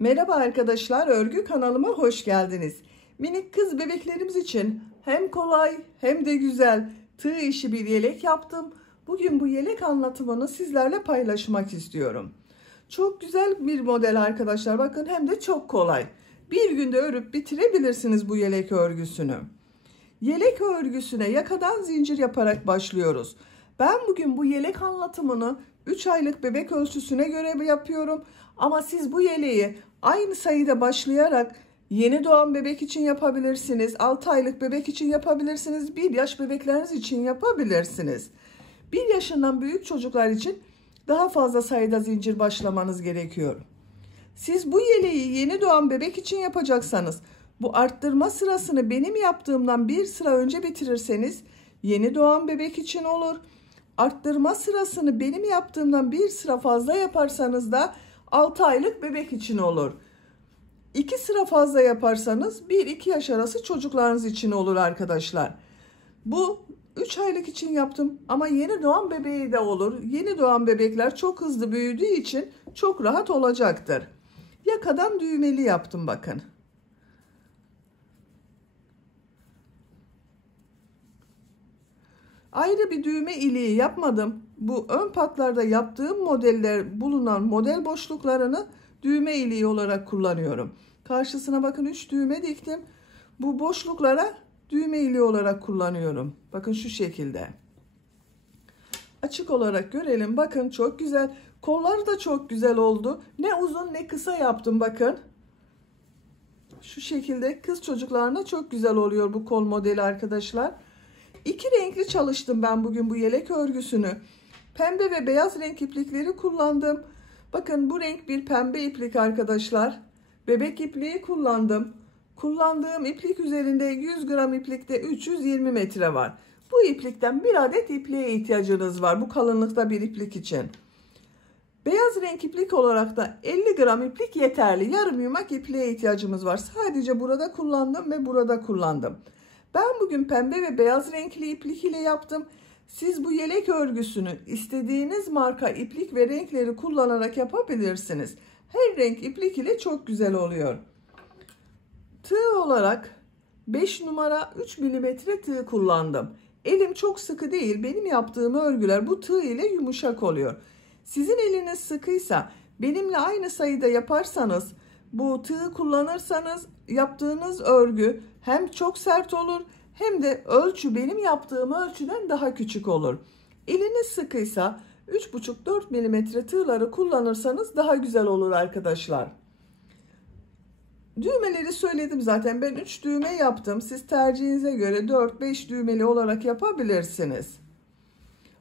Merhaba arkadaşlar, örgü kanalıma hoş geldiniz. Minik kız bebeklerimiz için hem kolay hem de güzel tığ işi bir yelek yaptım. Bugün bu yelek anlatımını sizlerle paylaşmak istiyorum. Çok güzel bir model arkadaşlar, bakın, hem de çok kolay. Bir günde örüp bitirebilirsiniz bu yelek örgüsünü. Yelek örgüsüne yakadan zincir yaparak başlıyoruz. Ben bugün bu yelek anlatımını 3 aylık bebek ölçüsüne göre yapıyorum. Ama siz bu yeleği aynı sayıda başlayarak yeni doğan bebek için yapabilirsiniz. 6 aylık bebek için yapabilirsiniz. 1 yaş bebekleriniz için yapabilirsiniz. 1 yaşından büyük çocuklar için daha fazla sayıda zincir başlamanız gerekiyor. Siz bu yeleği yeni doğan bebek için yapacaksanız bu arttırma sırasını benim yaptığımdan bir sıra önce bitirirseniz yeni doğan bebek için olur. Arttırma sırasını benim yaptığımdan bir sıra fazla yaparsanız da 6 aylık bebek için olur. 2 sıra fazla yaparsanız 1-2 yaş arası çocuklarınız için olur arkadaşlar. Bu 3 aylık için yaptım ama yeni doğan bebeği de olur. Yeni doğan bebekler çok hızlı büyüdüğü için çok rahat olacaktır. Yakadan düğmeli yaptım, bakın. Ayrı bir düğme iliği yapmadım. Bu ön patlarda yaptığım modeller bulunan model boşluklarını düğme iliği olarak kullanıyorum. Karşısına bakın 3 düğme diktim. Bu boşluklara düğme iliği olarak kullanıyorum. Bakın şu şekilde. Açık olarak görelim. Bakın çok güzel. Kolları da çok güzel oldu. Ne uzun ne kısa yaptım, bakın. Şu şekilde kız çocuklarına çok güzel oluyor bu kol modeli arkadaşlar. 2 renkli çalıştım ben bugün bu yelek örgüsünü. Pembe ve beyaz renk iplikleri kullandım. Bakın bu renk bir pembe iplik arkadaşlar. Bebek ipliği kullandım. Kullandığım iplik üzerinde 100 gram iplikte 320 metre var. Bu iplikten bir adet ipliğe ihtiyacınız var bu kalınlıkta bir iplik için. Beyaz renk iplik olarak da 50 gram iplik yeterli. Yarım yumak ipliğe ihtiyacımız var. Sadece burada kullandım ve burada kullandım. Ben bugün pembe ve beyaz renkli iplik ile yaptım. Siz bu yelek örgüsünü istediğiniz marka iplik ve renkleri kullanarak yapabilirsiniz. Her renk iplik ile çok güzel oluyor. Tığ olarak 5 numara 3 milimetre tığ kullandım. Elim çok sıkı değil. Benim yaptığım örgüler bu tığ ile yumuşak oluyor. Sizin eliniz sıkıysa, benimle aynı sayıda yaparsanız, bu tığı kullanırsanız yaptığınız örgü hem çok sert olur hem de ölçü benim yaptığım ölçüden daha küçük olur. Eliniz sıkıysa 3,5-4 milimetre tığları kullanırsanız daha güzel olur arkadaşlar. Düğmeleri söyledim zaten. Ben 3 düğme yaptım. Siz tercihinize göre 4-5 düğmeli olarak yapabilirsiniz.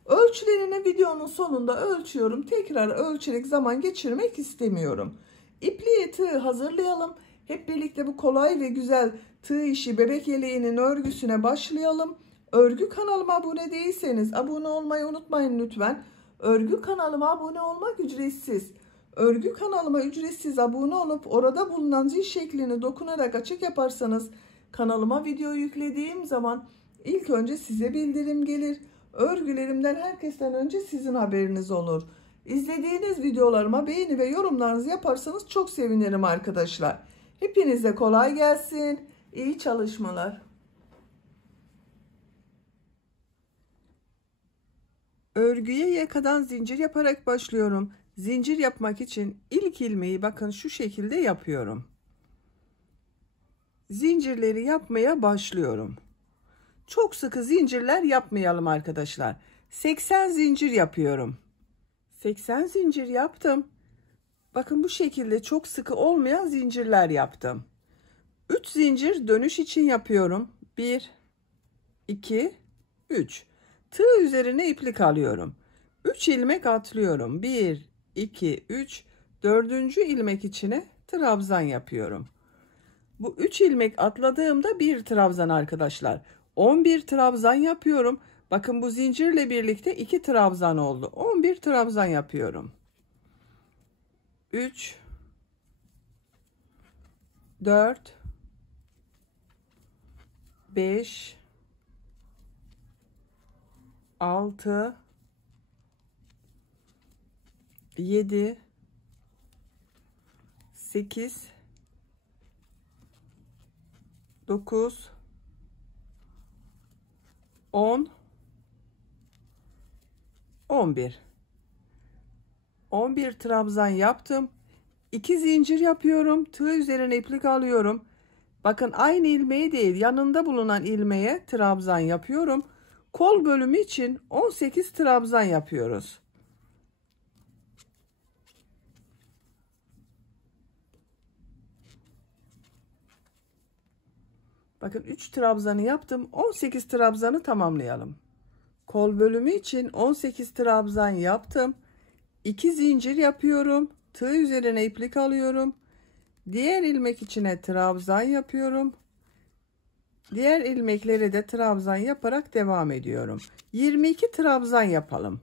Ölçülerini videonun sonunda ölçüyorum. Tekrar ölçerek zaman geçirmek istemiyorum. İpliği tığ hazırlayalım. Hep birlikte bu kolay ve güzel tığ işi bebek yeleğinin örgüsüne başlayalım. Örgü kanalıma abone değilseniz abone olmayı unutmayın lütfen. Örgü kanalıma abone olmak ücretsiz. Örgü kanalıma ücretsiz abone olup orada bulunan zil şeklini dokunarak açık yaparsanız kanalıma video yüklediğim zaman ilk önce size bildirim gelir. Örgülerimden herkesten önce sizin haberiniz olur. İzlediğiniz videolarıma beğeni ve yorumlarınızı yaparsanız çok sevinirim arkadaşlar. Hepinize kolay gelsin. İyi çalışmalar. Örgüye yakadan zincir yaparak başlıyorum. Zincir yapmak için ilk ilmeği bakın şu şekilde yapıyorum. Zincirleri yapmaya başlıyorum. Çok sıkı zincirler yapmayalım arkadaşlar. 80 zincir yapıyorum. 80 zincir yaptım. Bakın bu şekilde çok sıkı olmayan zincirler yaptım. 3 zincir dönüş için yapıyorum. 1, 2, 3. Tığ üzerine iplik alıyorum. 3 ilmek atlıyorum. 1, 2, 3. 4. ilmek içine trabzan yapıyorum. Bu 3 ilmek atladığımda bir trabzan arkadaşlar. 11 trabzan yapıyorum. Bakın bu zincirle birlikte 2 trabzan oldu. 11 trabzan yapıyorum. 3, 4, 5, 6, 7, 8, 9, 10, 11. 11 trabzan yaptım. 2 zincir yapıyorum. Tığ üzerine iplik alıyorum. Bakın aynı ilmeği değil, yanında bulunan ilmeğe trabzan yapıyorum. Kol bölümü için 18 trabzan yapıyoruz. Bakın 3 trabzanı yaptım. 18 trabzanı tamamlayalım. Kol bölümü için 18 trabzan yaptım. 2 zincir yapıyorum. Tığ üzerine iplik alıyorum. Diğer ilmek içine trabzan yapıyorum. Diğer ilmekleri de trabzan yaparak devam ediyorum. 22 trabzan yapalım.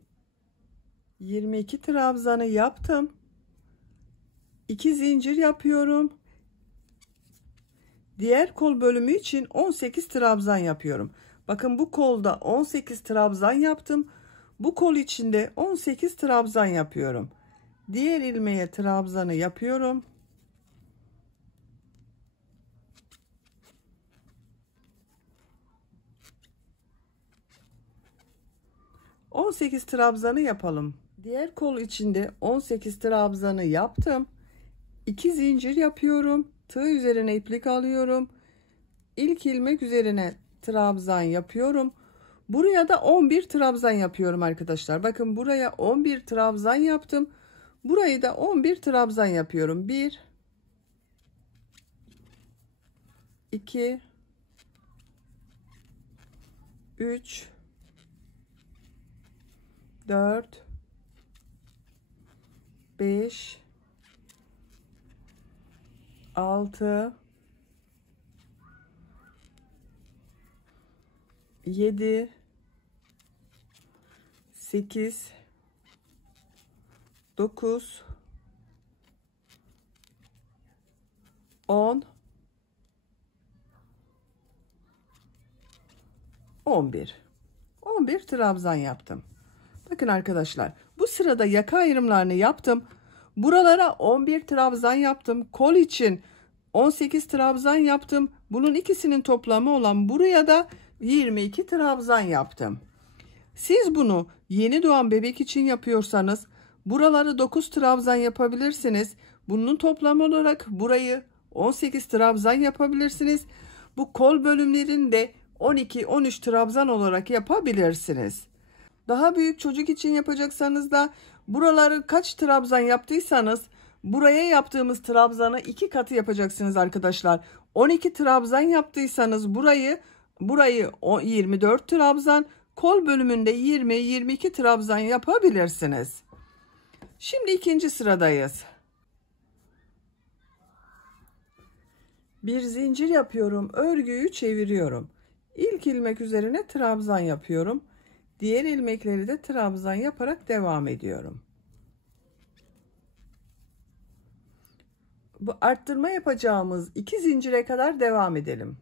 22 trabzanı yaptım. 2 zincir yapıyorum. Diğer kol bölümü için 18 trabzan yapıyorum. Bakın bu kolda 18 trabzan yaptım. Bu kol içinde 18 trabzan yapıyorum. Diğer ilmeğe trabzanı yapıyorum. 18 trabzanı yapalım. Diğer kol içinde 18 trabzanı yaptım. 2 zincir yapıyorum. Tığ üzerine iplik alıyorum. İlk ilmek üzerine trabzan yapıyorum. Buraya da 11 trabzan yapıyorum arkadaşlar. Bakın buraya 11 trabzan yaptım. Burayı da 11 trabzan yapıyorum. 1 2 3 4 5 6 7 8 9 10 11 trabzan yaptım. Bakın arkadaşlar, bu sırada yaka ayrımlarını yaptım. Buralara 11 trabzan yaptım. Kol için 18 trabzan yaptım. Bunun ikisinin toplamı olan buraya da 22 trabzan yaptım. Siz bunu yeni doğan bebek için yapıyorsanız buraları 9 trabzan yapabilirsiniz. Bunun toplamı olarak burayı 18 trabzan yapabilirsiniz. Bu kol bölümlerini de 12-13 trabzan olarak yapabilirsiniz. Daha büyük çocuk için yapacaksanız da buraları kaç trabzan yaptıysanız buraya yaptığımız trabzanı 2 katı yapacaksınız arkadaşlar. 12 trabzan yaptıysanız burayı 24 trabzan, kol bölümünde 20-22 trabzan yapabilirsiniz. Şimdi ikinci sıradayız. Bir zincir yapıyorum, örgüyü çeviriyorum. İlk ilmek üzerine trabzan yapıyorum. Diğer ilmekleri de trabzan yaparak devam ediyorum. Bu arttırma yapacağımız 2 zincire kadar devam edelim.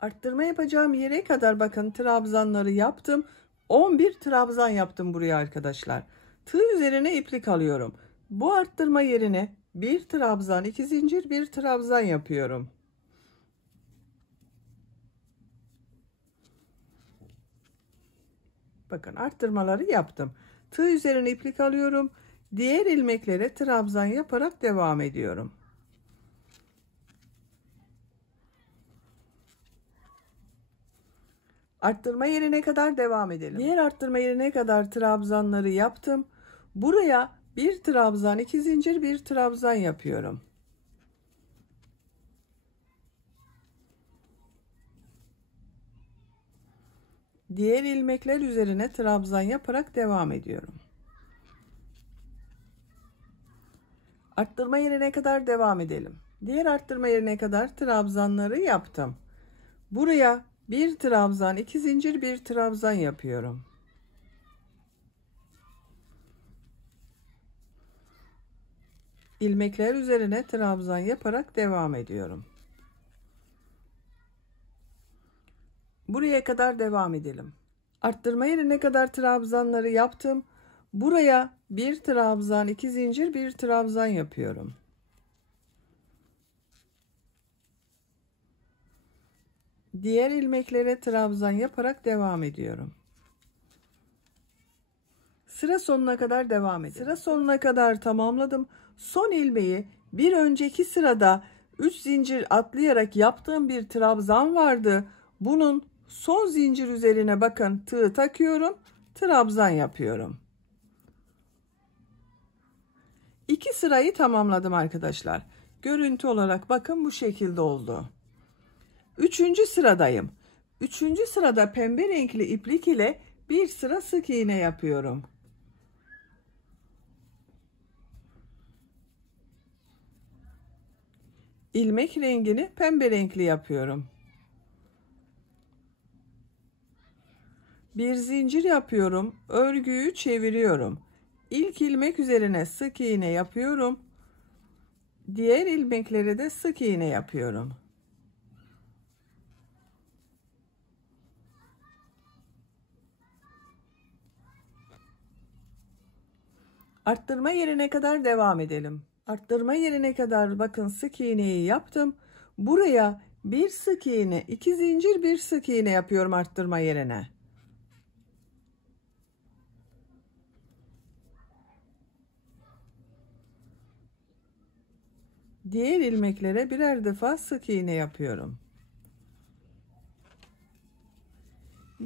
Arttırma yapacağım yere kadar bakın trabzanları yaptım. 11 trabzan yaptım buraya arkadaşlar. Tığ üzerine iplik alıyorum. Bu arttırma yerine 1 trabzan, 2 zincir, 1 trabzan yapıyorum. Bakın arttırmaları yaptım. Tığ üzerine iplik alıyorum. Diğer ilmeklere trabzan yaparak devam ediyorum. Arttırma yerine kadar devam edelim. Diğer arttırma yerine kadar trabzanları yaptım. Buraya 1 trabzan, 2 zincir, 1 trabzan yapıyorum. Diğer ilmekler üzerine trabzan yaparak devam ediyorum. Arttırma yerine kadar devam edelim. Diğer arttırma yerine kadar trabzanları yaptım. Buraya 1 trabzan, 2 zincir, 1 trabzan yapıyorum. İlmekler üzerine trabzan yaparak devam ediyorum. Buraya kadar devam edelim. Arttırma yerine kadar trabzanları yaptım. Buraya 1 trabzan, 2 zincir, 1 trabzan yapıyorum. Diğer ilmeklere trabzan yaparak devam ediyorum. Sıra sonuna kadar devam edelim. Sıra sonuna kadar tamamladım. Son ilmeği bir önceki sırada 3 zincir atlayarak yaptığım bir trabzan vardı. Bunun son zincir üzerine bakın tığ takıyorum. Trabzan yapıyorum. 2 sırayı tamamladım arkadaşlar. Görüntü olarak bakın bu şekilde oldu. 3. sıradayım. 3. sırada pembe renkli iplik ile bir sıra sık iğne yapıyorum. İlmek rengini pembe renkli yapıyorum. Bir zincir yapıyorum. Örgüyü çeviriyorum. İlk ilmek üzerine sık iğne yapıyorum. Diğer ilmeklere de sık iğne yapıyorum. Arttırma yerine kadar devam edelim. Arttırma yerine kadar bakın sık iğneyi yaptım. Buraya bir sık iğne, 2 zincir, bir sık iğne yapıyorum arttırma yerine. Diğer ilmeklere birer defa sık iğne yapıyorum.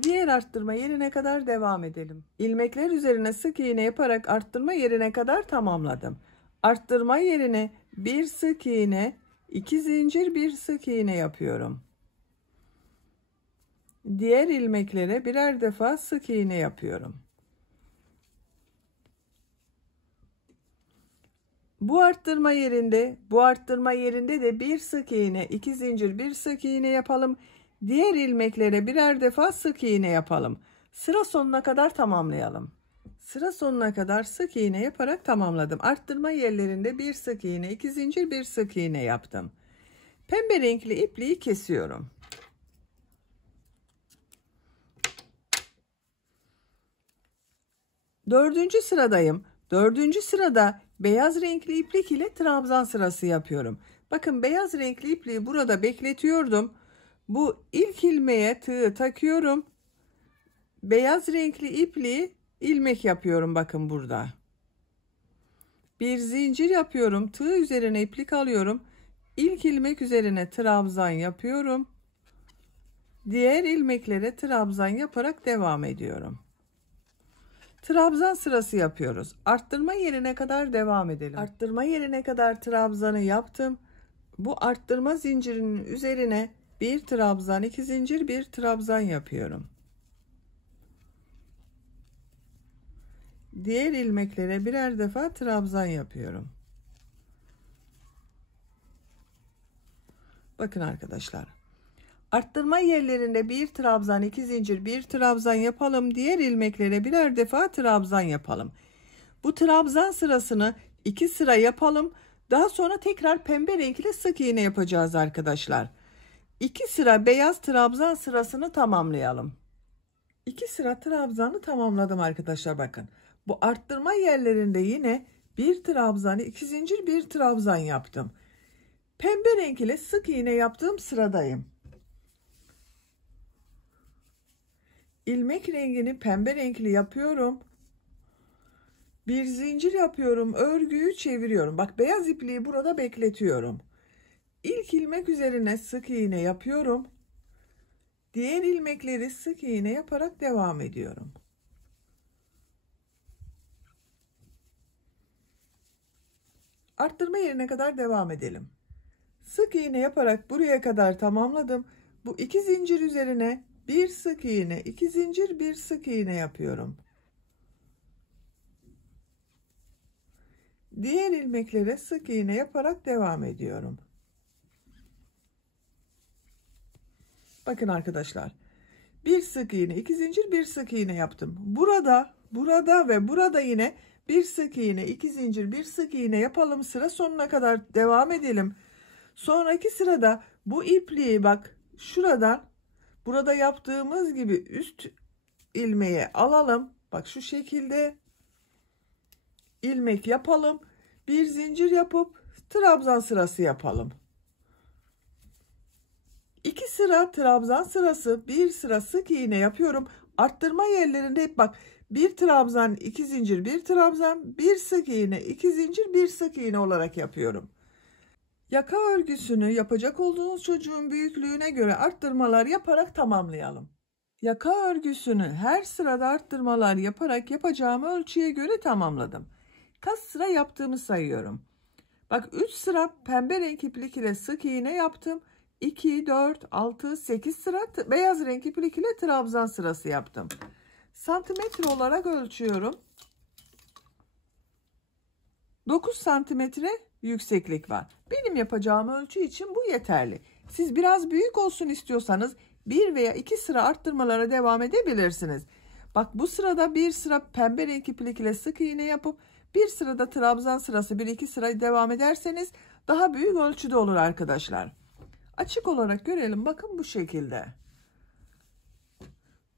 Diğer arttırma yerine kadar devam edelim. İlmekler üzerine sık iğne yaparak arttırma yerine kadar tamamladım. Arttırma yerine bir sık iğne, 2 zincir, bir sık iğne yapıyorum. Diğer ilmeklere birer defa sık iğne yapıyorum. Bu arttırma yerinde de bir sık iğne, 2 zincir, bir sık iğne yapalım. Diğer ilmeklere birer defa sık iğne yapalım. Sıra sonuna kadar tamamlayalım. Sıra sonuna kadar sık iğne yaparak tamamladım. Arttırma yerlerinde bir sık iğne, 2 zincir, bir sık iğne yaptım. Pembe renkli ipliği kesiyorum. Dördüncü sıradayım. 4. sırada beyaz renkli iplik ile trabzan sırası yapıyorum. Bakın beyaz renkli ipliği burada bekletiyordum. Bu ilk ilmeğe tığı takıyorum. Beyaz renkli ipliği ilmek yapıyorum bakın burada. Bir zincir yapıyorum. Tığ üzerine iplik alıyorum. İlk ilmek üzerine trabzan yapıyorum. Diğer ilmeklere trabzan yaparak devam ediyorum. Trabzan sırası yapıyoruz. Arttırma yerine kadar devam edelim. Arttırma yerine kadar trabzanı yaptım. Bu arttırma zincirinin üzerine bir trabzan, 2 zincir, bir trabzan yapıyorum. Diğer ilmeklere birer defa trabzan yapıyorum. Bakın arkadaşlar. Arttırma yerlerinde bir trabzan, 2 zincir, bir trabzan yapalım. Diğer ilmeklere birer defa trabzan yapalım. Bu trabzan sırasını 2 sıra yapalım. Daha sonra tekrar pembe renkli sık iğne yapacağız arkadaşlar. 2 sıra beyaz trabzan sırasını tamamlayalım. 2 sıra trabzanı tamamladım arkadaşlar bakın. Bu arttırma yerlerinde yine bir trabzan, 2 zincir, bir trabzan yaptım. Pembe renkli sık iğne yaptığım sıradayım. İlmek rengini pembe renkli yapıyorum. Bir zincir yapıyorum. Örgüyü çeviriyorum. Bak beyaz ipliği burada bekletiyorum. İlk ilmek üzerine sık iğne yapıyorum. Diğer ilmekleri sık iğne yaparak devam ediyorum. Arttırma yerine kadar devam edelim. Sık iğne yaparak buraya kadar tamamladım. Bu 2 zincir üzerine bir sık iğne, 2 zincir, bir sık iğne yapıyorum. Diğer ilmeklere sık iğne yaparak devam ediyorum. Bakın arkadaşlar. Bir sık iğne, 2 zincir, bir sık iğne yaptım. Burada ve burada yine bir sık iğne, 2 zincir, bir sık iğne yapalım. Sıra sonuna kadar devam edelim. Sonraki sırada bu ipliği bak şuradan burada yaptığımız gibi üst ilmeğe alalım. Bak şu şekilde ilmek yapalım. Bir zincir yapıp trabzan sırası yapalım. 2 sıra trabzan sırası, 1 sıra sık iğne yapıyorum. Arttırma yerlerinde hep bak, 1 trabzan, 2 zincir, 1 trabzan, 1 sık iğne, 2 zincir, 1 sık iğne olarak yapıyorum. Yaka örgüsünü yapacak olduğunuz çocuğun büyüklüğüne göre arttırmalar yaparak tamamlayalım. Yaka örgüsünü her sırada arttırmalar yaparak yapacağım ölçüye göre tamamladım. Kaç sıra yaptığımı sayıyorum. Bak, 3 sıra pembe renk iplik ile sık iğne yaptım. 2, 4, 6, 8 sıra beyaz renk iplik ile trabzan sırası yaptım. Santimetre olarak ölçüyorum. 9 santimetre yükseklik var. Benim yapacağım ölçü için bu yeterli. Siz biraz büyük olsun istiyorsanız 1 veya 2 sıra arttırmalara devam edebilirsiniz. Bak, bu sırada bir sıra pembe renk iplik ile sık iğne yapıp bir sırada trabzan sırası 1-2 sıra devam ederseniz daha büyük ölçüde olur arkadaşlar. Açık olarak görelim. Bakın bu şekilde.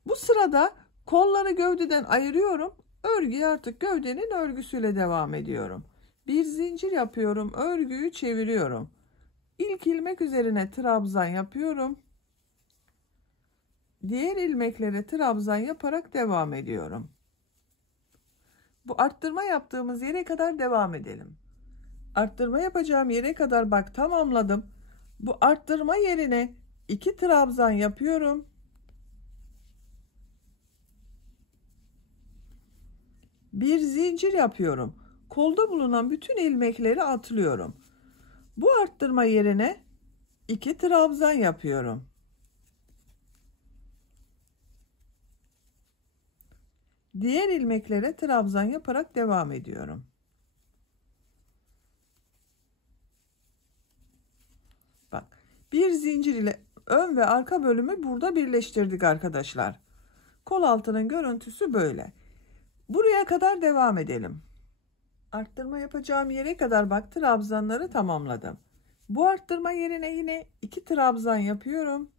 Bu sırada kolları gövdeden ayırıyorum. Örgüye artık gövdenin örgüsüyle devam ediyorum. Bir zincir yapıyorum. Örgüyü çeviriyorum. İlk ilmek üzerine trabzan yapıyorum. Diğer ilmeklere trabzan yaparak devam ediyorum. Bu arttırma yaptığımız yere kadar devam edelim. Arttırma yapacağım yere kadar bak tamamladım. Bu arttırma yerine 2 trabzan yapıyorum. Bir zincir yapıyorum. Kolda bulunan bütün ilmekleri atlıyorum. Bu arttırma yerine 2 trabzan yapıyorum. Diğer ilmeklere trabzan yaparak devam ediyorum. Bak, bir zincir ile ön ve arka bölümü burada birleştirdik arkadaşlar. Kol altının görüntüsü böyle. Buraya kadar devam edelim. Arttırma yapacağım yere kadar bak trabzanları tamamladım. Bu arttırma yerine yine 2 trabzan yapıyorum.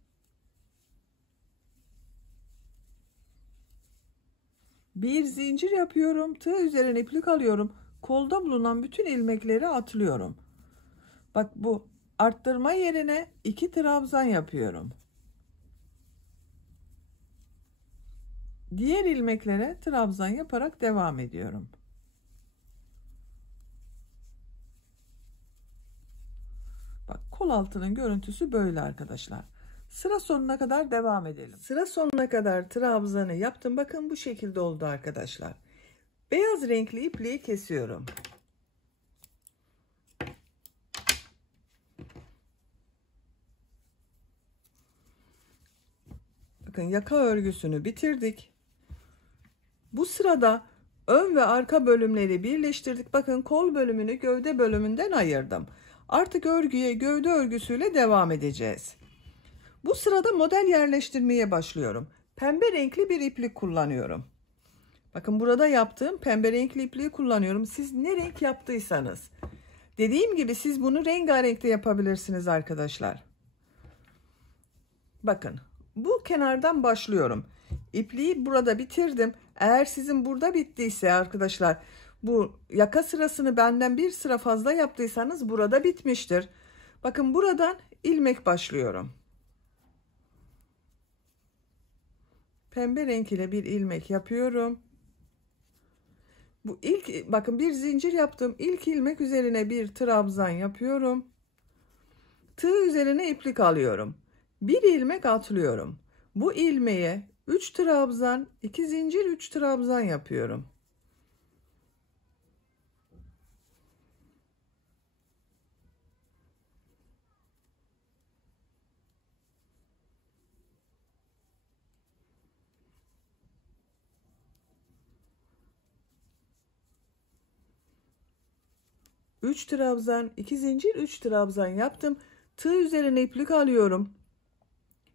Bir zincir yapıyorum. Tığ üzerine iplik alıyorum. Kolda bulunan bütün ilmekleri atlıyorum. Bak, bu arttırma yerine 2 trabzan yapıyorum. Diğer ilmeklere trabzan yaparak devam ediyorum. Bak, kol altının görüntüsü böyle arkadaşlar. Sıra sonuna kadar devam edelim. Sıra sonuna kadar trabzanı yaptım. Bakın bu şekilde oldu arkadaşlar. Beyaz renkli ipliği kesiyorum. Bakın, yaka örgüsünü bitirdik. Bu sırada ön ve arka bölümleri birleştirdik. Bakın, kol bölümünü gövde bölümünden ayırdım. Artık örgüye gövde örgüsüyle devam edeceğiz. Bu sırada model yerleştirmeye başlıyorum. Pembe renkli bir iplik kullanıyorum. Bakın, burada yaptığım pembe renkli ipliği kullanıyorum. Siz ne renk yaptıysanız. Dediğim gibi siz bunu rengarenk de yapabilirsiniz arkadaşlar. Bakın, bu kenardan başlıyorum. İpliği burada bitirdim. Eğer sizin burada bittiyse arkadaşlar, bu yaka sırasını benden bir sıra fazla yaptıysanız burada bitmiştir. Bakın, buradan ilmek başlıyorum. Pembe renk ile bir ilmek yapıyorum. Bu ilk, bakın, bir zincir yaptım. İlk ilmek üzerine bir trabzan yapıyorum. Tığ üzerine iplik alıyorum. Bir ilmek atlıyorum. Bu ilmeğe 3 trabzan, 2 zincir, 3 trabzan yapıyorum. Üç trabzan, 2 zincir, 3 trabzan yaptım. Tığ üzerine iplik alıyorum.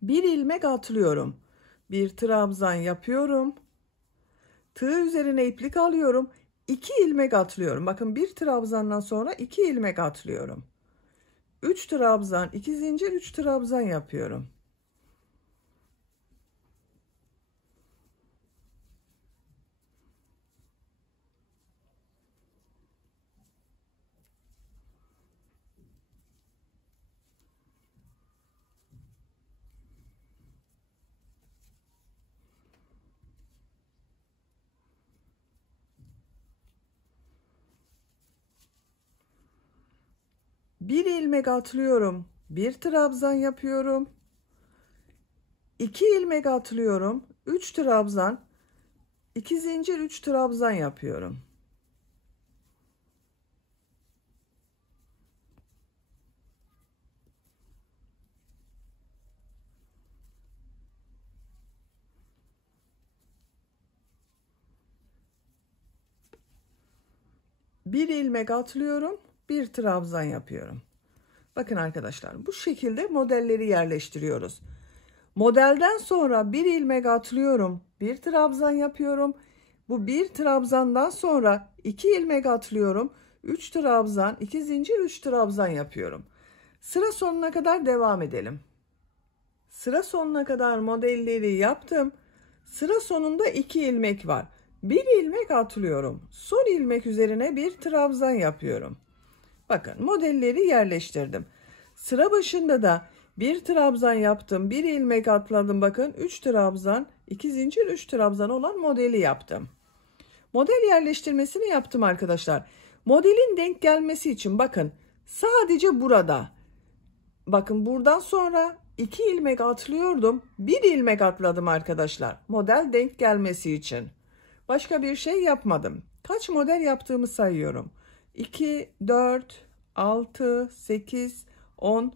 Bir ilmek atlıyorum. Bir trabzan yapıyorum. Tığ üzerine iplik alıyorum. 2 ilmek atlıyorum. Bakın, bir trabzandan sonra 2 ilmek atlıyorum. 3 trabzan, 2 zincir, 3 trabzan yapıyorum. Bir ilmek atlıyorum. Bir trabzan yapıyorum. 2 ilmek atlıyorum. 3 trabzan. 2 zincir, 3 trabzan yapıyorum. Bir ilmek atlıyorum. Bir trabzan yapıyorum. Bakın arkadaşlar, bu şekilde modelleri yerleştiriyoruz. Modelden sonra bir ilmek atlıyorum. Bir trabzan yapıyorum. Bu bir trabzandan sonra 2 ilmek atlıyorum. 3 trabzan, 2 zincir, 3 trabzan yapıyorum. Sıra sonuna kadar devam edelim. Sıra sonuna kadar modelleri yaptım. Sıra sonunda 2 ilmek var. Bir ilmek atlıyorum. Son ilmek üzerine bir trabzan yapıyorum. Bakın, modelleri yerleştirdim. Sıra başında da bir trabzan yaptım. Bir ilmek atladım. Bakın, 3 trabzan, 2 zincir, 3 trabzan olan modeli yaptım. Model yerleştirmesini yaptım arkadaşlar. Modelin denk gelmesi için bakın, sadece burada. Bakın, buradan sonra 2 ilmek atlıyordum. Bir ilmek atladım arkadaşlar. Model denk gelmesi için. Başka bir şey yapmadım. Kaç model yaptığımı sayıyorum. 2, 4, 6, 8, 10,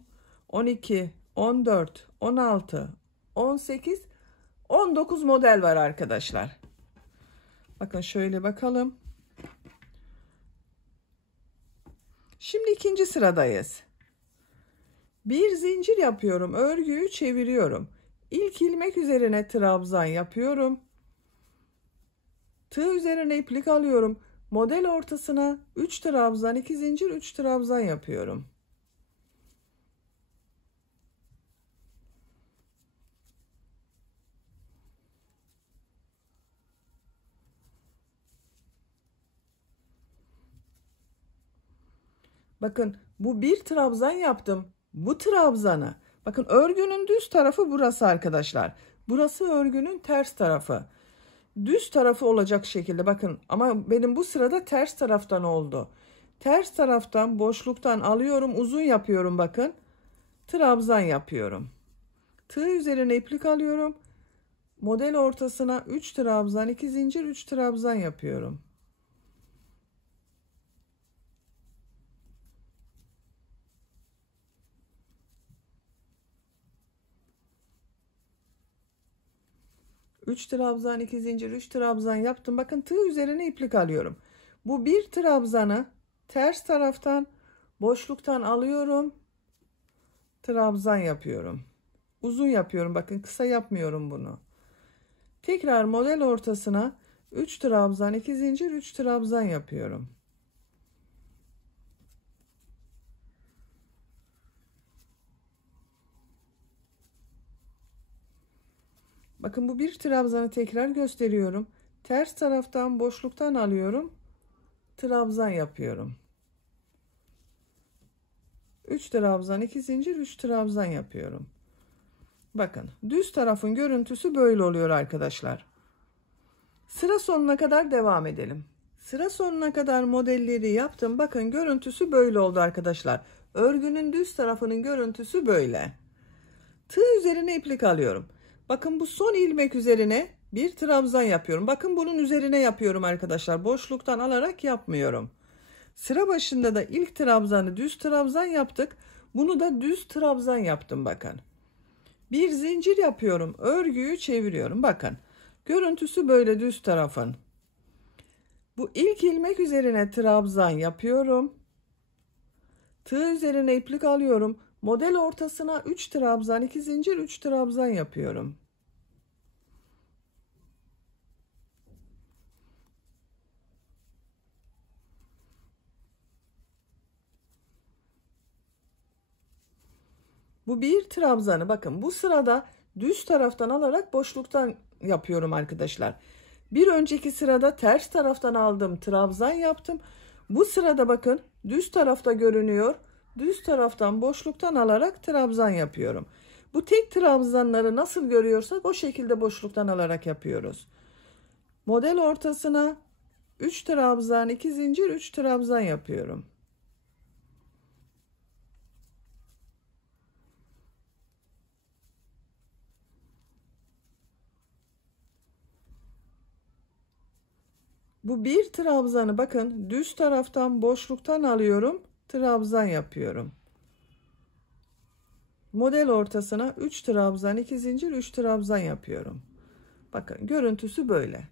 12, 14, 16, 18, 19 model var arkadaşlar. Bakın, şöyle bakalım. Şimdi ikinci sıradayız. Bir zincir yapıyorum. Örgüyü çeviriyorum. İlk ilmek üzerine trabzan yapıyorum. Tığ üzerine iplik alıyorum. Model ortasına 3 trabzan, 2 zincir, 3 trabzan yapıyorum. Bakın, bu bir trabzan yaptım. Bu trabzanı, bakın, örgünün düz tarafı burası arkadaşlar. Burası örgünün ters tarafı. Düz tarafı olacak şekilde bakın, ama benim bu sırada ters taraftan oldu. Ters taraftan boşluktan alıyorum, uzun yapıyorum, bakın. Trabzan yapıyorum. Tığ üzerine iplik alıyorum. Model ortasına 3 trabzan, 2 zincir, 3 trabzan yapıyorum. Üç trabzan, 2 zincir, 3 trabzan yaptım. Bakın, tığ üzerine iplik alıyorum. Bu bir trabzanı ters taraftan boşluktan alıyorum. Trabzan yapıyorum. Uzun yapıyorum. Bakın, kısa yapmıyorum bunu. Tekrar model ortasına 3 trabzan, 2 zincir, 3 trabzan yapıyorum. Bakın, bu bir trabzanı tekrar gösteriyorum. Ters taraftan boşluktan alıyorum. Trabzan yapıyorum. 3 trabzan, 2 zincir, 3 trabzan yapıyorum. Bakın, düz tarafın görüntüsü böyle oluyor arkadaşlar. Sıra sonuna kadar devam edelim. Sıra sonuna kadar modelleri yaptım. Bakın, görüntüsü böyle oldu arkadaşlar. Örgünün düz tarafının görüntüsü böyle. Tığ üzerine iplik alıyorum. Bakın, bu son ilmek üzerine bir trabzan yapıyorum. Bakın, bunun üzerine yapıyorum arkadaşlar. Boşluktan alarak yapmıyorum. Sıra başında da ilk trabzanı düz trabzan yaptık. Bunu da düz trabzan yaptım bakın. Bir zincir yapıyorum. Örgüyü çeviriyorum. Bakın. Görüntüsü böyle düz tarafın. Bu ilk ilmek üzerine trabzan yapıyorum. Tığ üzerine iplik alıyorum. Model ortasına 3 trabzan, 2 zincir, 3 trabzan yapıyorum. Bu bir trabzanı, bakın, bu sırada düz taraftan alarak boşluktan yapıyorum arkadaşlar. Bir önceki sırada ters taraftan aldım, trabzan yaptım. Bu sırada bakın, düz tarafta görünüyor. Düz taraftan boşluktan alarak trabzan yapıyorum. Bu tek trabzanları nasıl görüyorsak o şekilde boşluktan alarak yapıyoruz. Model ortasına 3 trabzan, 2 zincir, 3 trabzan yapıyorum. Bu bir trabzanı bakın düz taraftan boşluktan alıyorum. Trabzan yapıyorum. Model ortasına 3 trabzan, 2 zincir, 3 trabzan yapıyorum. Bakın görüntüsü böyle.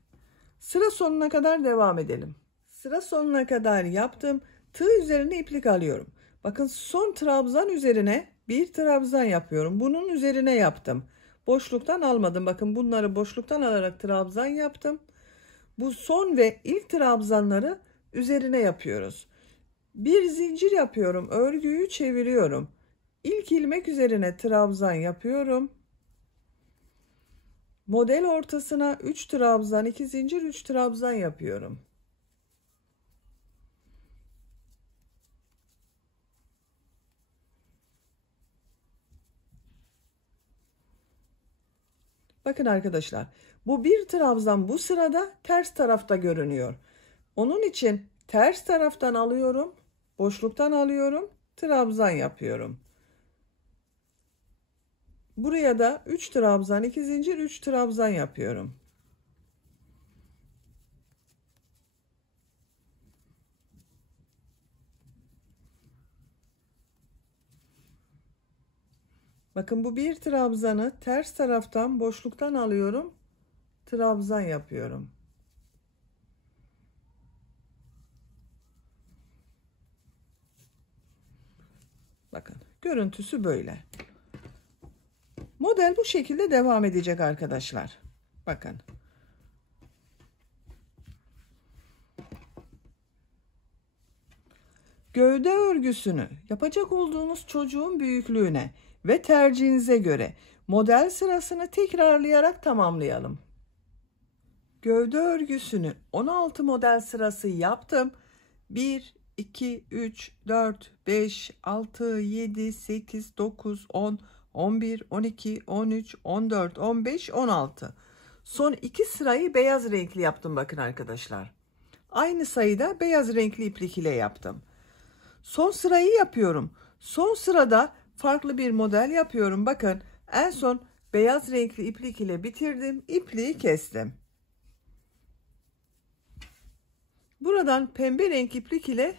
Sıra sonuna kadar devam edelim. Sıra sonuna kadar yaptım. Tığ üzerine iplik alıyorum. Bakın son trabzan üzerine bir trabzan yapıyorum. Bunun üzerine yaptım. Boşluktan almadım. Bakın bunları boşluktan alarak trabzan yaptım. Bu son ve ilk trabzanları üzerine yapıyoruz. Bir zincir yapıyorum. Örgüyü çeviriyorum. İlk ilmek üzerine trabzan yapıyorum. Model ortasına 3 trabzan, 2 zincir, 3 trabzan yapıyorum. Bakın arkadaşlar, bu bir trabzan bu sırada ters tarafta görünüyor. Onun için ters taraftan alıyorum, boşluktan alıyorum, trabzan yapıyorum. Buraya da 3 trabzan, 2 zincir, 3 trabzan yapıyorum. Bakın bu bir trabzanı ters taraftan boşluktan alıyorum, trabzan yapıyorum. Bakın görüntüsü böyle. Model bu şekilde devam edecek arkadaşlar. Bakın. Gövde örgüsünü yapacak olduğunuz çocuğun büyüklüğüne ve tercihinize göre model sırasını tekrarlayarak tamamlayalım. Gövde örgüsünü 16 model sırası yaptım. 1, 2, 3, 4, 5, 6, 7, 8, 9, 10, 11, 12, 13, 14, 15, 16. Son 2 sırayı beyaz renkli yaptım bakın arkadaşlar. Aynı sayıda beyaz renkli iplik ile yaptım. Son sırayı yapıyorum. Son sırada farklı bir model yapıyorum. Bakın en son beyaz renkli iplik ile bitirdim. İpliği kestim. Buradan pembe renk iplik ile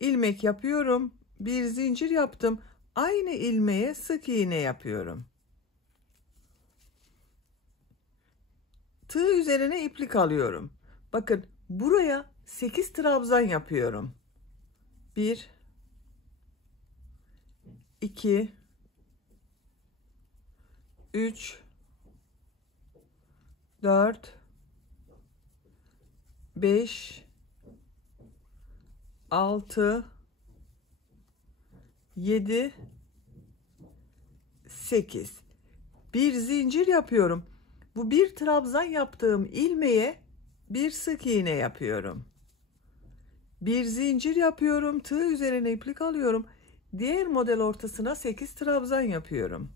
ilmek yapıyorum. Bir zincir yaptım. Aynı ilmeğe sık iğne yapıyorum. Tığ üzerine iplik alıyorum. Bakın buraya 8 trabzan yapıyorum. 1 2 3 4 5 6 7 8 bir zincir yapıyorum. Bu bir trabzan yaptığım ilmeğe bir sık iğne yapıyorum. Bir zincir yapıyorum. Tığ üzerine iplik alıyorum. Diğer model ortasına 8 trabzan yapıyorum.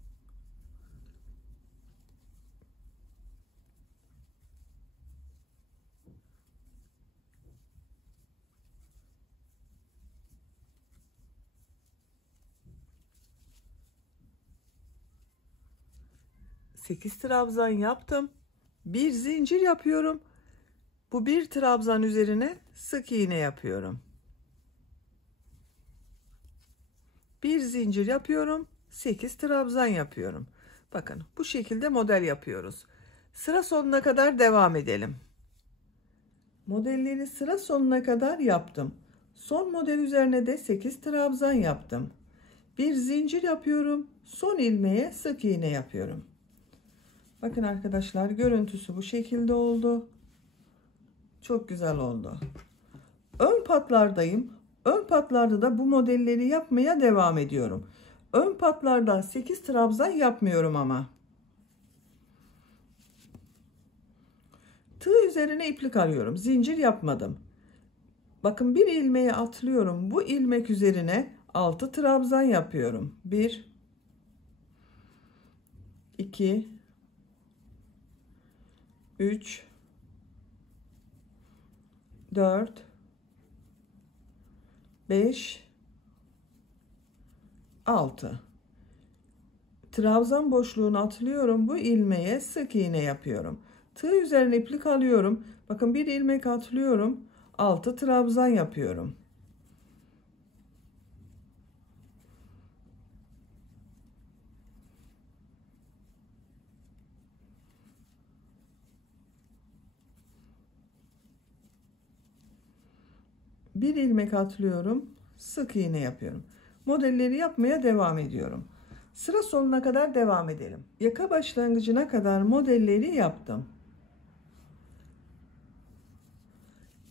Sekiz trabzan yaptım. Bir zincir yapıyorum. Bu bir trabzan üzerine sık iğne yapıyorum. Bir zincir yapıyorum. 8 trabzan yapıyorum. Bakın bu şekilde model yapıyoruz. Sıra sonuna kadar devam edelim. Modelleri sıra sonuna kadar yaptım. Son model üzerine de 8 trabzan yaptım. Bir zincir yapıyorum. Son ilmeğe sık iğne yapıyorum. Bakın arkadaşlar görüntüsü bu şekilde oldu. Çok güzel oldu. Ön patlardayım. Ön patlarda da bu modelleri yapmaya devam ediyorum. Ön patlarda 8 trabzan yapmıyorum ama. Tığ üzerine iplik alıyorum. Zincir yapmadım. Bakın bir ilmeği atlıyorum. Bu ilmek üzerine 6 trabzan yapıyorum. 1 2 3 4 5 6 trabzan boşluğunu atlıyorum. Bu ilmeğe sık iğne yapıyorum. Tığ üzerine iplik alıyorum. Bakın bir ilmek atlıyorum. 6 trabzan yapıyorum. Bir ilmek atlıyorum. Sık iğne yapıyorum. Modelleri yapmaya devam ediyorum. Sıra sonuna kadar devam edelim. Yaka başlangıcına kadar modelleri yaptım.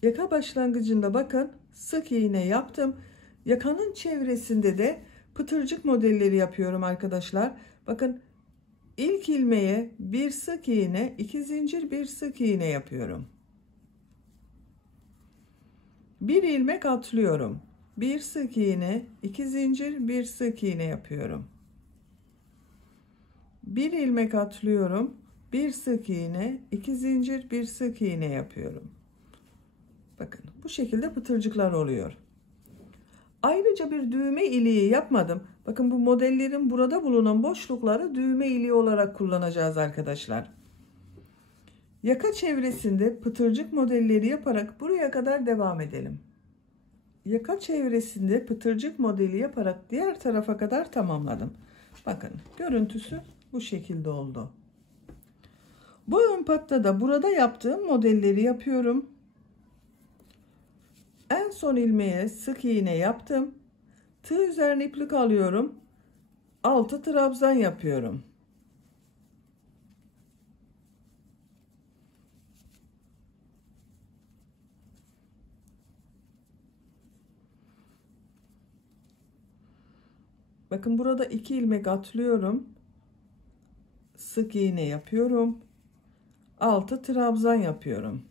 Yaka başlangıcında bakın sık iğne yaptım. Yakanın çevresinde de pıtırcık modelleri yapıyorum arkadaşlar. Bakın ilk ilmeğe bir sık iğne, 2 zincir, bir sık iğne yapıyorum. Bir ilmek atlıyorum. Bir sık iğne, 2 zincir, bir sık iğne yapıyorum. Bir ilmek atlıyorum. Bir sık iğne, 2 zincir, bir sık iğne yapıyorum. Bakın bu şekilde pıtırcıklar oluyor. Ayrıca bir düğme iliği yapmadım. Bakın bu modellerin burada bulunan boşlukları düğme iliği olarak kullanacağız arkadaşlar. Yaka çevresinde pıtırcık modelleri yaparak buraya kadar devam edelim. Yaka çevresinde pıtırcık modeli yaparak diğer tarafa kadar tamamladım. Bakın görüntüsü bu şekilde oldu. Bu ön patta da burada yaptığım modelleri yapıyorum. En son ilmeğe sık iğne yaptım. Tığ üzerine iplik alıyorum. 6 trabzan yapıyorum. Bakın burada 2 ilmek atlıyorum. Sık iğne yapıyorum. 6 trabzan yapıyorum.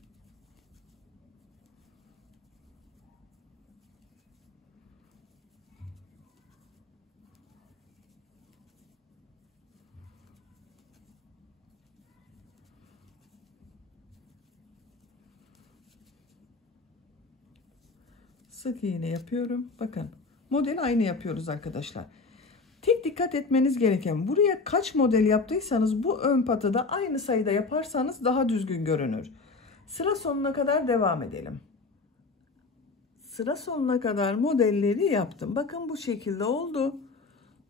Sık iğne yapıyorum. Bakın model aynı yapıyoruz arkadaşlar. Tek dikkat etmeniz gereken, buraya kaç model yaptıysanız bu ön patı da aynı sayıda yaparsanız daha düzgün görünür. Sıra sonuna kadar devam edelim. Sıra sonuna kadar modelleri yaptım. Bakın bu şekilde oldu.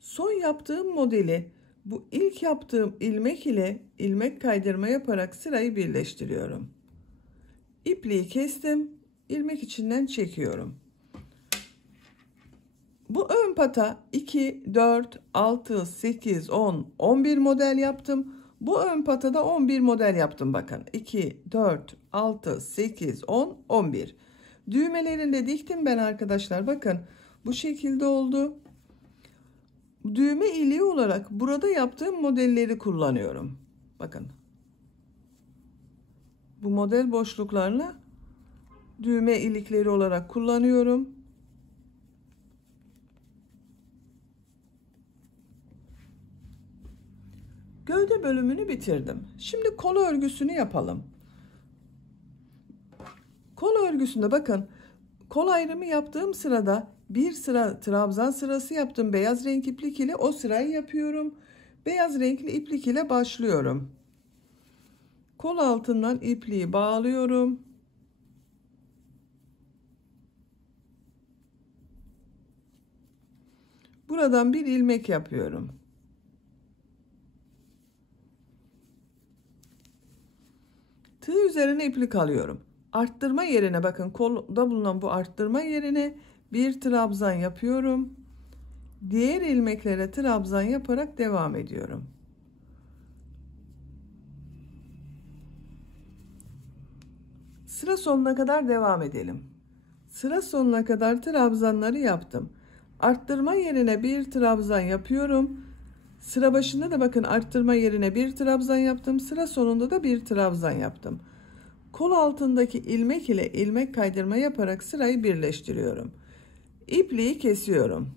Son yaptığım modeli bu ilk yaptığım ilmek ile ilmek kaydırma yaparak sırayı birleştiriyorum. İpliği kestim. İlmek içinden çekiyorum. Bu ön pata 2, 4, 6, 8, 10, 11 model yaptım. Bu ön patada 11 model yaptım bakın. 2, 4, 6, 8, 10, 11. Düğmelerini de diktim ben arkadaşlar. Bakın bu şekilde oldu. Düğme iliği olarak burada yaptığım modelleri kullanıyorum. Bakın. Bu model boşluklarını düğme ilikleri olarak kullanıyorum. Gövde bölümünü bitirdim. Şimdi kol örgüsünü yapalım. Kol örgüsünde bakın kol ayrımı yaptığım sırada bir sıra trabzan sırası yaptım. Beyaz renk iplik ile o sırayı yapıyorum. Beyaz renkli iplik ile başlıyorum. Kol altından ipliği bağlıyorum. Buradan bir ilmek yapıyorum. Tığ üzerine iplik alıyorum. Arttırma yerine bakın kolda bulunan bu arttırma yerine bir trabzan yapıyorum. Diğer ilmeklere trabzan yaparak devam ediyorum. Sıra sonuna kadar devam edelim. Sıra sonuna kadar trabzanları yaptım. Arttırma yerine bir trabzan yapıyorum. Sıra başında da bakın arttırma yerine bir trabzan yaptım. Sıra sonunda da bir trabzan yaptım. Kol altındaki ilmek ile ilmek kaydırma yaparak sırayı birleştiriyorum. İpliği kesiyorum.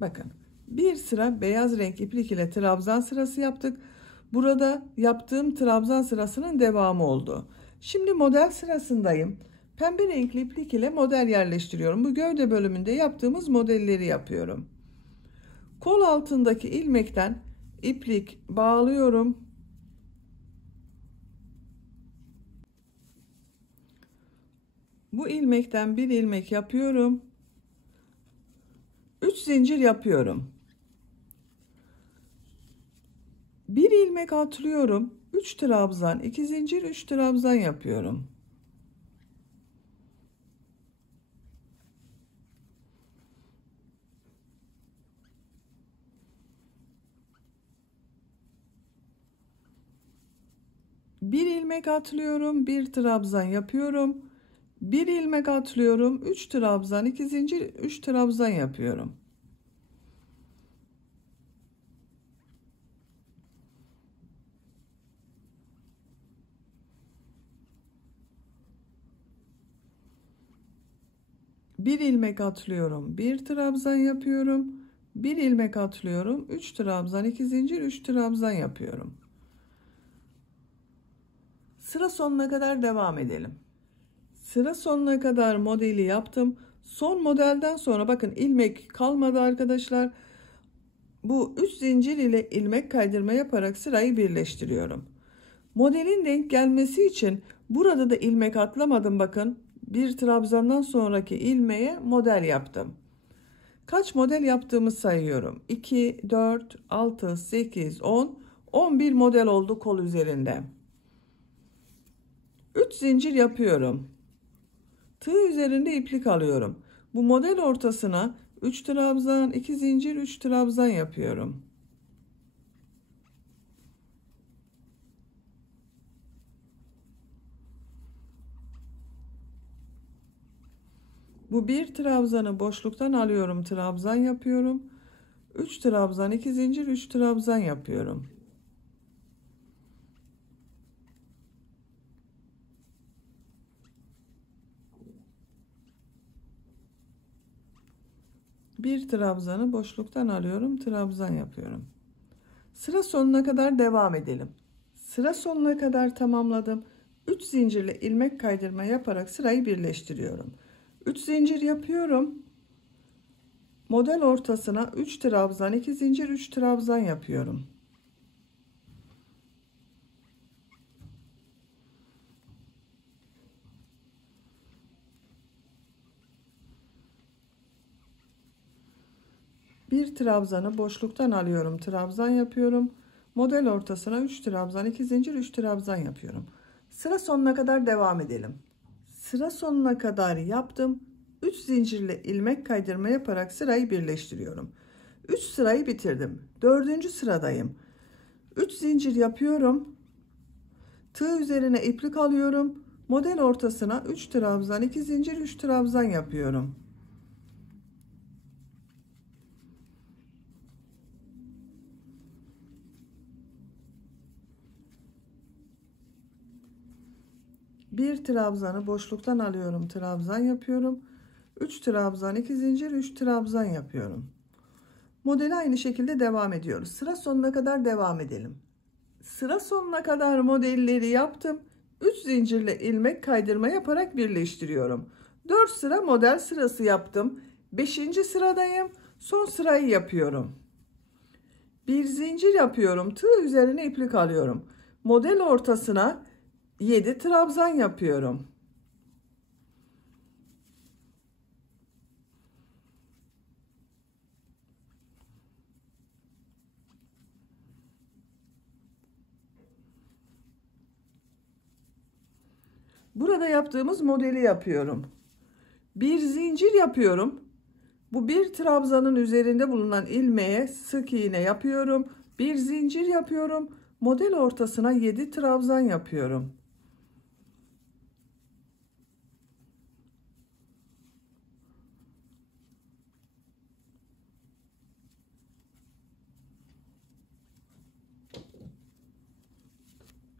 Bakın bir sıra beyaz renk iplik ile trabzan sırası yaptık. Burada yaptığım trabzan sırasının devamı oldu. Şimdi model sırasındayım. Pembe renkli iplik ile model yerleştiriyorum. Bu gövde bölümünde yaptığımız modelleri yapıyorum. Kol altındaki ilmekten iplik bağlıyorum. Bu ilmekten bir ilmek yapıyorum. 3 zincir yapıyorum. Bir ilmek atlıyorum. 3 trabzan, 2 zincir, 3 trabzan yapıyorum. Bir ilmek atlıyorum, bir trabzan yapıyorum. Bir ilmek atlıyorum, 3 trabzan, 2 zincir, 3 trabzan yapıyorum. Bir ilmek atlıyorum, bir trabzan yapıyorum. Bir ilmek atlıyorum, 3 trabzan, 2 zincir, 3 trabzan yapıyorum. Sıra sonuna kadar devam edelim. Sıra sonuna kadar modeli yaptım. Son modelden sonra bakın ilmek kalmadı arkadaşlar. Bu 3 zincir ile ilmek kaydırma yaparak sırayı birleştiriyorum. Modelin denk gelmesi için burada da ilmek atlamadım bakın. Bir trabzandan sonraki ilmeğe model yaptım. Kaç model yaptığımı sayıyorum. 2, 4, 6, 8, 10, 11 model oldu kol üzerinde. 3 zincir yapıyorum. Tığ üzerinde iplik alıyorum. Bu model ortasına 3 trabzan, 2 zincir, 3 trabzan yapıyorum. Bu bir trabzanı boşluktan alıyorum, trabzan yapıyorum. 3 trabzan, 2 zincir, 3 trabzan yapıyorum. Bir trabzanı boşluktan alıyorum, trabzan yapıyorum. Sıra sonuna kadar devam edelim. Sıra sonuna kadar tamamladım. 3 zincirle ilmek kaydırma yaparak sırayı birleştiriyorum. 3 zincir yapıyorum. Model ortasına 3 trabzan, 2 zincir, 3 trabzan yapıyorum. Bir trabzanı boşluktan alıyorum, trabzan yapıyorum. Model ortasına 3 trabzan, 2 zincir, 3 trabzan yapıyorum. Sıra sonuna kadar devam edelim. Sıra sonuna kadar yaptım. 3 zincirle ilmek kaydırma yaparak sırayı birleştiriyorum. 3 sırayı bitirdim. 4. sıradayım. 3 zincir yapıyorum. Tığ üzerine iplik alıyorum. Model ortasına 3 trabzan, 2 zincir, 3 trabzan yapıyorum. Bir trabzanı boşluktan alıyorum, trabzan yapıyorum. 3 trabzan, 2 zincir, 3 trabzan yapıyorum. Modeli aynı şekilde devam ediyoruz. Sıra sonuna kadar devam edelim. Sıra sonuna kadar modelleri yaptım. 3 zincirle ilmek kaydırma yaparak birleştiriyorum. 4 sıra model sırası yaptım. 5. sıradayım. Son sırayı yapıyorum. Bir zincir yapıyorum. Tığ üzerine iplik alıyorum. Model ortasına 7 trabzan yapıyorum. Burada yaptığımız modeli yapıyorum. Bir zincir yapıyorum. Bu bir trabzanın üzerinde bulunan ilmeğe sık iğne yapıyorum. Bir zincir yapıyorum. Model ortasına 7 trabzan yapıyorum.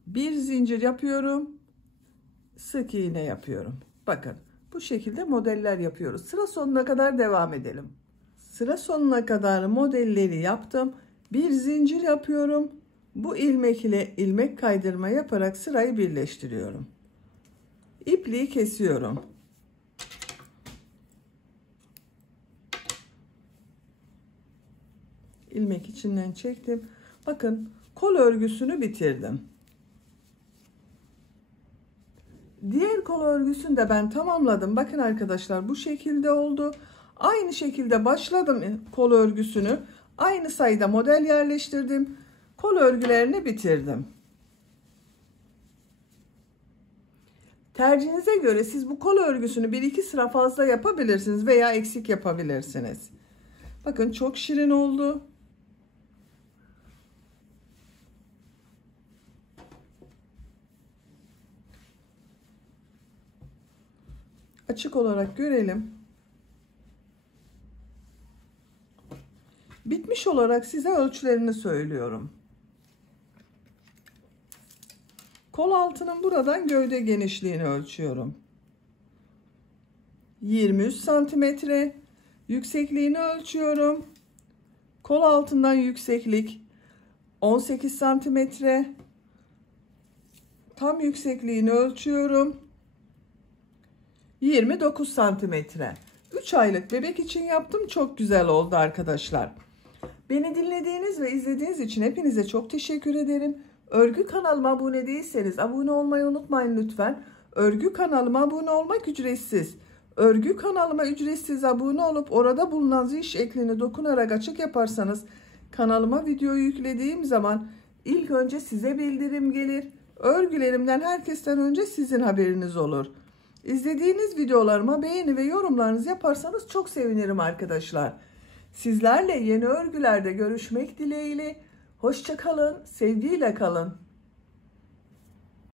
Bir zincir yapıyorum. Sık iğne yapıyorum. Bakın bu şekilde modeller yapıyoruz. Sıra sonuna kadar devam edelim. Sıra sonuna kadar modelleri yaptım. Bir zincir yapıyorum. Bu ilmek ile ilmek kaydırma yaparak sırayı birleştiriyorum. İpliği kesiyorum. ilmek içinden çektim. Bakın kol örgüsünü bitirdim. Diğer kol örgüsünü de ben tamamladım. Bakın arkadaşlar bu şekilde oldu. Aynı şekilde başladım kol örgüsünü. Aynı sayıda model yerleştirdim. Kol örgülerini bitirdim. Tercihinize göre siz bu kol örgüsünü 1-2 sıra fazla yapabilirsiniz veya eksik yapabilirsiniz. Bakın çok şirin oldu. Açık olarak görelim. Bitmiş olarak size ölçülerini söylüyorum. Kol altının buradan gövde genişliğini ölçüyorum. 23 santimetre. Yüksekliğini ölçüyorum. Kol altından yükseklik 18 santimetre. Tam yüksekliğini ölçüyorum. 29 santimetre. 3 aylık bebek için yaptım. Çok güzel oldu arkadaşlar. Beni dinlediğiniz ve izlediğiniz için hepinize çok teşekkür ederim. Örgü kanalıma abone değilseniz abone olmayı unutmayın lütfen. Örgü kanalıma abone olmak ücretsiz. Örgü kanalıma ücretsiz abone olup orada bulunan zil eklenine dokunarak açık yaparsanız kanalıma videoyu yüklediğim zaman ilk önce size bildirim gelir. Örgülerimden herkesten önce sizin haberiniz olur. İzlediğiniz videolarıma beğeni ve yorumlarınızı yaparsanız çok sevinirim arkadaşlar. Sizlerle yeni örgülerde görüşmek dileğiyle. Hoşça kalın, sevgiyle kalın.